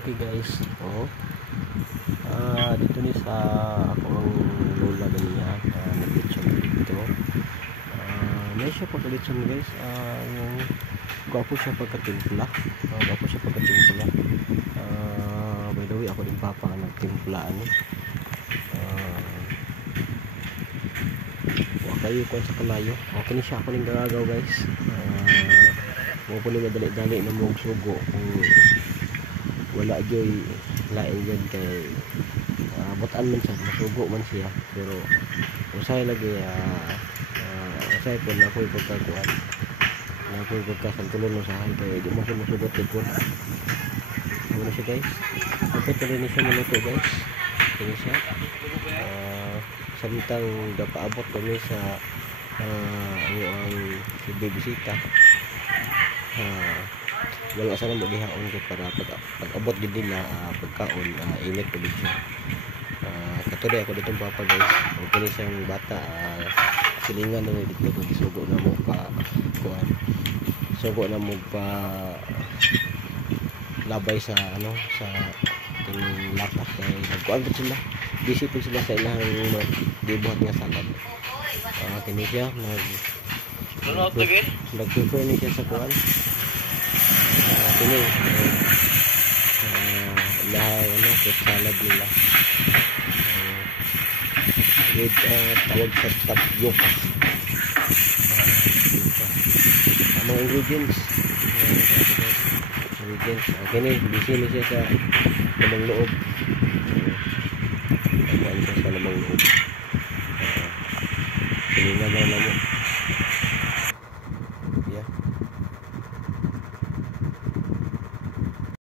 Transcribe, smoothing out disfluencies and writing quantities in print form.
Okay guys, dito ni sa ako ang lola ganiya, nag-litson dito. May siya pagka-litson guys, yung gwapo siya pagkatimpla. By the way, ako din papa ang nagtimplaan eh. Kayo ko sa kalayo. Okay ni siya ako ning gagaw guys. Mo puli madali-dali na mo sugo kung wala joy lain jud kay butan man siya, masugo man siya, pero usay lagi usay po na ko pagkakuan na ko pagkasantulon no sa kay di mo ko masugot ko muna siya guys. Okay pa rin siya maluto guys. Kini siya samtang dapaabot kami sa ang bibisita. Wala sa nang magihaon ko para pag-abot din nila pagkaon init po din siya. Katuloy ako ditong papa guys. Okay siyang bata silingan na dito kung sugo na mo pa kuan. Sugo na mo pa labay sa sa ting lapak kay nagkuan po sila. Busy po sila sa ilang dibuhat nga salad. Kini siya nag-prefer ni siya sa kuan. Kini fruit salad nila with tawag sa tapioca. Mga ingredients kini busy ni siya sa lamang loob. Kuan siya sa lamang loob. Kini na mo